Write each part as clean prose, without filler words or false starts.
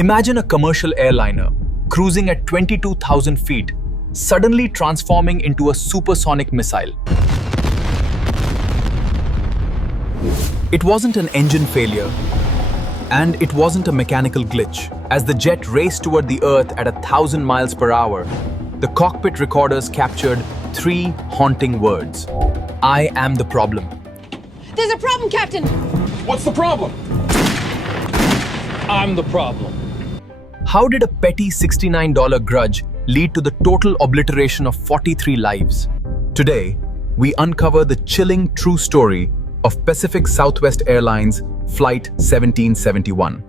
Imagine a commercial airliner cruising at 22,000 feet, suddenly transforming into a supersonic missile. It wasn't an engine failure, and it wasn't a mechanical glitch. As the jet raced toward the Earth at 1,000 miles per hour, the cockpit recorders captured 3 haunting words. I am the problem. There's a problem, Captain! What's the problem? I'm the problem. How did a petty $69 grudge lead to the total obliteration of 43 lives? Today, we uncover the chilling true story of Pacific Southwest Airlines Flight 1771.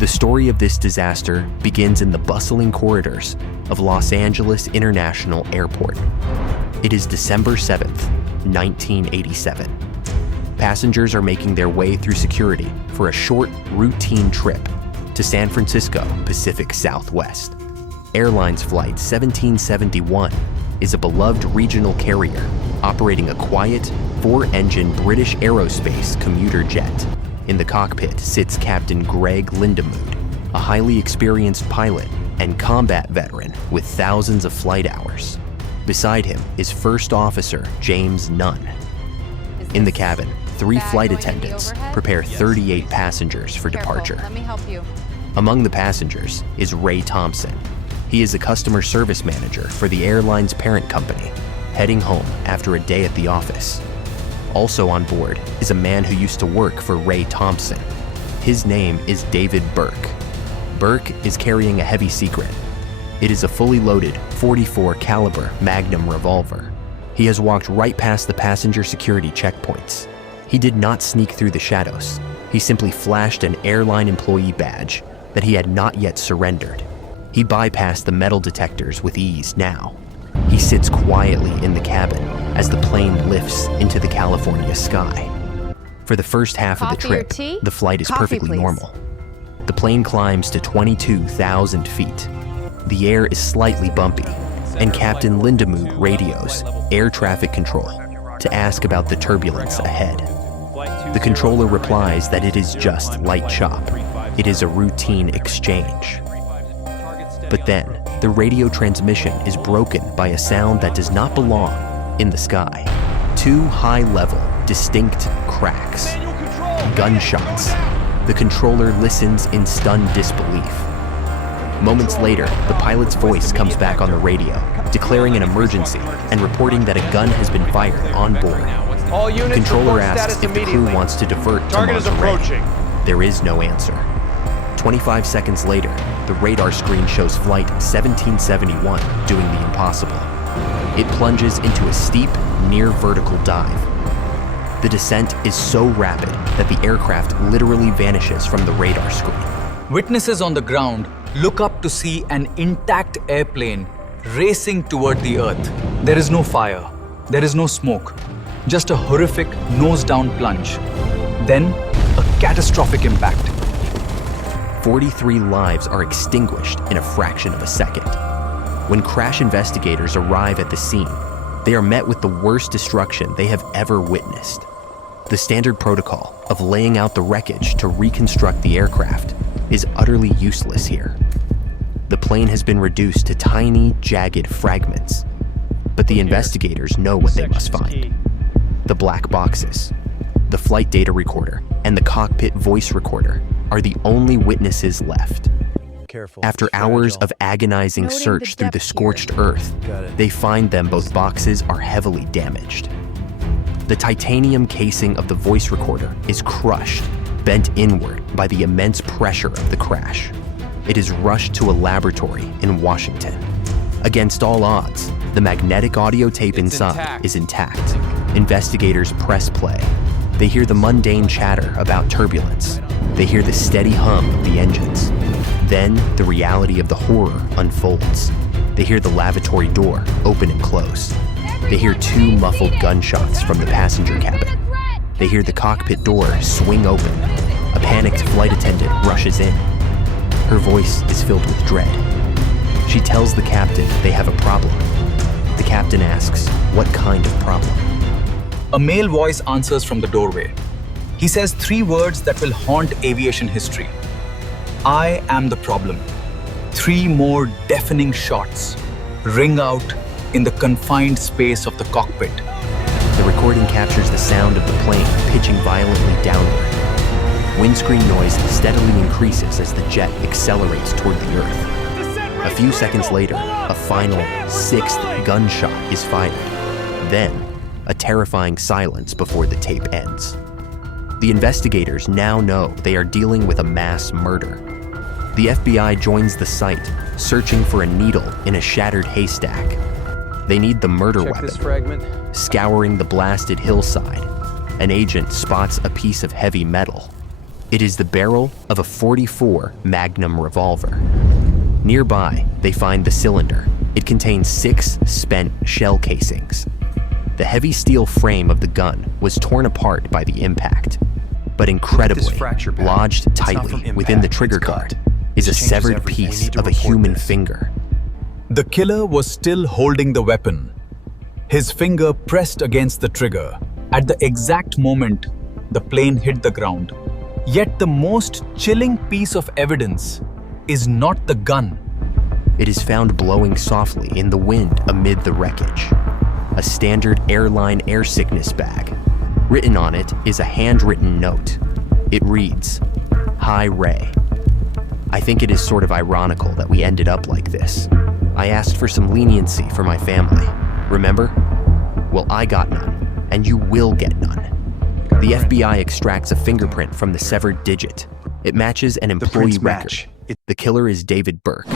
The story of this disaster begins in the bustling corridors of Los Angeles International Airport. It is December 7th, 1987. Passengers are making their way through security for a short, routine trip to San Francisco Pacific Southwest. Airlines Flight 1771 is a beloved regional carrier operating a quiet, 4-engine British Aerospace commuter jet. In the cockpit sits Captain Greg Lindemood, a highly experienced pilot and combat veteran with thousands of flight hours. Beside him is First Officer James Nunn. In the cabin, 3 flight attendants prepare 38 passengers for departure. Let me help you. Among the passengers is Ray Thompson. He is a customer service manager for the airline's parent company, heading home after a day at the office. Also on board is a man who used to work for Ray Thompson. His name is David Burke. Burke is carrying a heavy secret. It is a fully loaded .44 caliber Magnum revolver. He has walked right past the passenger security checkpoints. He did not sneak through the shadows. He simply flashed an airline employee badge that he had not yet surrendered. He bypassed the metal detectors with ease now. He sits quietly in the cabin as the plane lifts into the California sky. For the first half of the trip, the flight is perfectly normal. The plane climbs to 22,000 feet. The air is slightly bumpy, and Captain Lindemood radios air traffic control to ask about the turbulence ahead. The controller replies that it is just light chop. It is a routine exchange. But then, the radio transmission is broken by a sound that does not belong in the sky. 2 high-level, distinct cracks. Gunshots. The controller listens in stunned disbelief. Moments later, the pilot's voice comes back on the radio, declaring an emergency and reporting that a gun has been fired on board. The controller asks if the crew wants to divert to Monterey. There is no answer. 25 seconds later, the radar screen shows Flight 1771 doing the impossible. It plunges into a steep, near-vertical dive. The descent is so rapid that the aircraft literally vanishes from the radar screen. Witnesses on the ground look up to see an intact airplane racing toward the Earth. There is no fire. There is no smoke. Just a horrific nose-down plunge. Then, a catastrophic impact. 43 lives are extinguished in a fraction of a second. When crash investigators arrive at the scene, they are met with the worst destruction they have ever witnessed. The standard protocol of laying out the wreckage to reconstruct the aircraft is utterly useless here. The plane has been reduced to tiny, jagged fragments, but the investigators know what they must find. The black boxes, the flight data recorder, and the cockpit voice recorder are the only witnesses left. After hours of agonizing search through the scorched earth, they find them both boxes are heavily damaged. The titanium casing of the voice recorder is crushed, bent inward by the immense pressure of the crash. It is rushed to a laboratory in Washington. Against all odds, the magnetic audio tape inside is intact. Investigators press play. They hear the mundane chatter about turbulence. They hear the steady hum of the engines. Then, the reality of the horror unfolds. They hear the lavatory door open and close. They hear 2 muffled gunshots from the passenger cabin. They hear the cockpit door swing open. A panicked flight attendant rushes in. Her voice is filled with dread. She tells the captain they have a problem. The captain asks, what kind of problem? A male voice answers from the doorway. He says 3 words that will haunt aviation history. I am the problem. 3 more deafening shots ring out in the confined space of the cockpit. The recording captures the sound of the plane pitching violently downward. Windscreen noise steadily increases as the jet accelerates toward the earth. A few seconds later, a final 6th gunshot is fired. Then, a terrifying silence before the tape ends. The investigators now know they are dealing with a mass murder. The FBI joins the site, searching for a needle in a shattered haystack. They need the murder Check weapon. this fragment. Scouring the blasted hillside, an agent spots a piece of heavy metal. It is the barrel of a .44 Magnum revolver. Nearby, they find the cylinder. It contains 6 spent shell casings. The heavy steel frame of the gun was torn apart by the impact, but incredibly, fracture pattern. lodged It's not tightly from impact, within the trigger it's guard cut. is a This changes severed everything. I piece need to of a report human this. finger. The killer was still holding the weapon, his finger pressed against the trigger at the exact moment the plane hit the ground. Yet the most chilling piece of evidence is not the gun. It is found blowing softly in the wind amid the wreckage. A standard airline air sickness bag. Written on it is a handwritten note. It reads, "Hi Ray. I think it is sort of ironical that we ended up like this. I asked for some leniency for my family. Remember? Well, I got none, and you will get none." The FBI extracts a fingerprint from the severed digit. It matches an employee prints record. match. The killer is David Burke.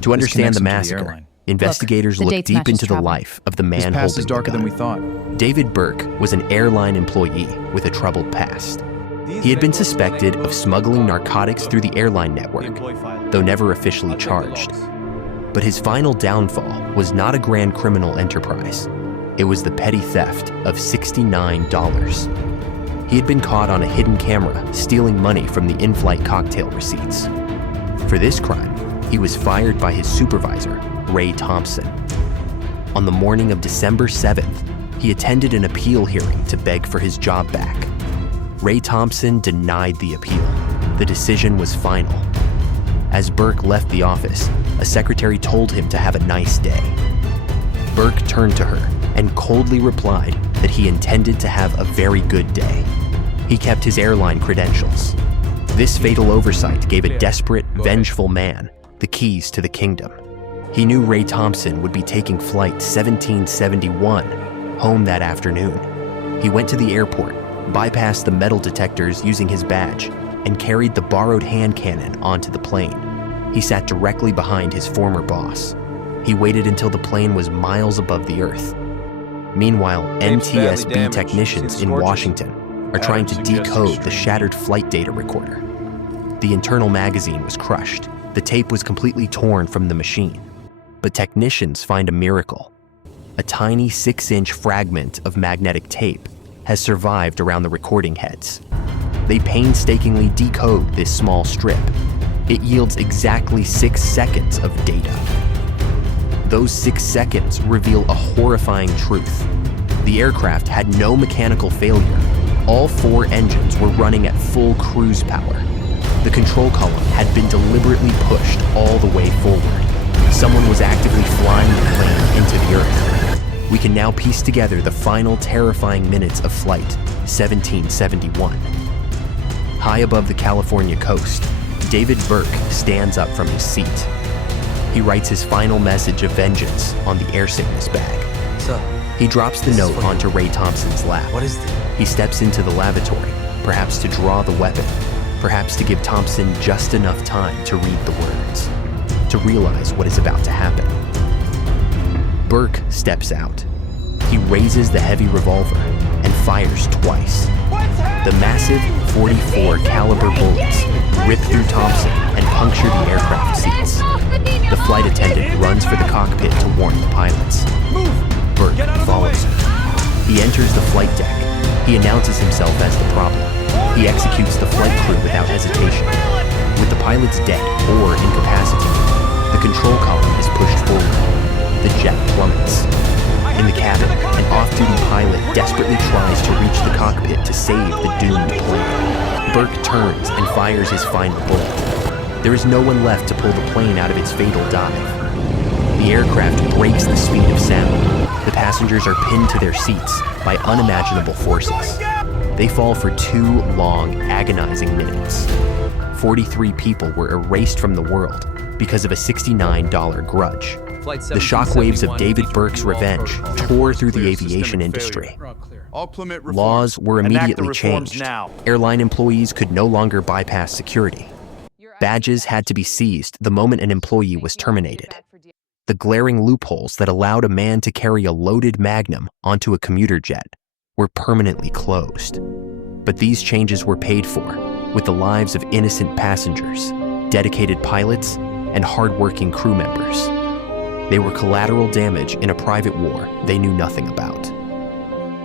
To understand connects the him to the massacre, airline. investigators Look, the look dates deep match his into the travel. life of the His man past is holding the darker than we gun. thought. David Burke was an airline employee with a troubled past. He had been suspected of smuggling narcotics through the airline network, though never officially charged. But his final downfall was not a grand criminal enterprise. It was the petty theft of $69. He had been caught on a hidden camera stealing money from the in-flight cocktail receipts. For this crime, he was fired by his supervisor, Ray Thompson. On the morning of December 7th, he attended an appeal hearing to beg for his job back. Ray Thompson denied the appeal. The decision was final. As Burke left the office, a secretary told him to have a nice day. Burke turned to her and coldly replied that he intended to have a very good day. He kept his airline credentials. This fatal oversight gave a desperate, vengeful man the keys to the kingdom. He knew Ray Thompson would be taking flight 1771 home that afternoon. He went to the airport, bypassed the metal detectors using his badge, and carried the borrowed hand cannon onto the plane. He sat directly behind his former boss. He waited until the plane was miles above the earth. Meanwhile, NTSB technicians in Washington are trying to decode the shattered flight data recorder. The internal magazine was crushed. The tape was completely torn from the machine. But technicians find a miracle. A tiny 6-inch fragment of magnetic tape has survived around the recording heads. They painstakingly decode this small strip. It yields exactly 6 seconds of data. Those 6 seconds reveal a horrifying truth. The aircraft had no mechanical failure. All 4 engines were running at full cruise power. The control column had been deliberately pushed all the way forward. Someone was actively flying the plane into the earth. We can now piece together the final terrifying minutes of Flight 1771. High above the California coast, David Burke stands up from his seat. He writes his final message of vengeance on the air sickness bag. So, He drops the note onto Ray Thompson's lap. what is this? He steps into the lavatory, perhaps to draw the weapon, perhaps to give Thompson just enough time to read the words, to realize what is about to happen. Burke steps out. He raises the heavy revolver and fires twice. The massive .44 caliber bullets rip through Thompson and puncture the aircraft seats. The flight attendant runs for the cockpit to warn the pilots. Burke follows him. He enters the flight deck. He announces himself as the problem. He executes the flight crew without hesitation. With the pilots dead or incapacitated, the control column is pushed forward. The jet plummets. In the cabin, an off-duty pilot desperately tries to reach the cockpit to save the doomed plane. Burke turns and fires his final bullet. There is no one left to pull the plane out of its fatal dive. The aircraft breaks the speed of sound. The passengers are pinned to their seats by unimaginable forces. They fall for 2 long, agonizing minutes. 43 people were erased from the world because of a $69 grudge. The shockwaves of David Burke's revenge tore through the aviation industry. Laws were immediately changed. Airline employees could no longer bypass security. Badges had to be seized the moment an employee was terminated. The glaring loopholes that allowed a man to carry a loaded Magnum onto a commuter jet were permanently closed. But these changes were paid for with the lives of innocent passengers, dedicated pilots, and hard-working crew members. They were collateral damage in a private war they knew nothing about.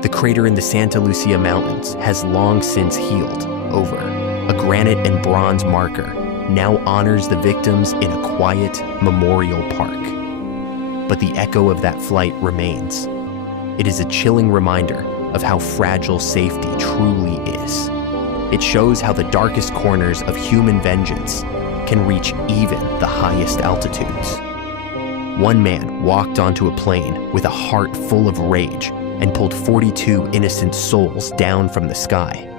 The crater in the Santa Lucia Mountains has long since healed over. A granite and bronze marker now honors the victims in a quiet memorial park. But the echo of that flight remains. It is a chilling reminder of how fragile safety truly is. It shows how the darkest corners of human vengeance can reach even the highest altitudes. One man walked onto a plane with a heart full of rage and pulled 42 innocent souls down from the sky.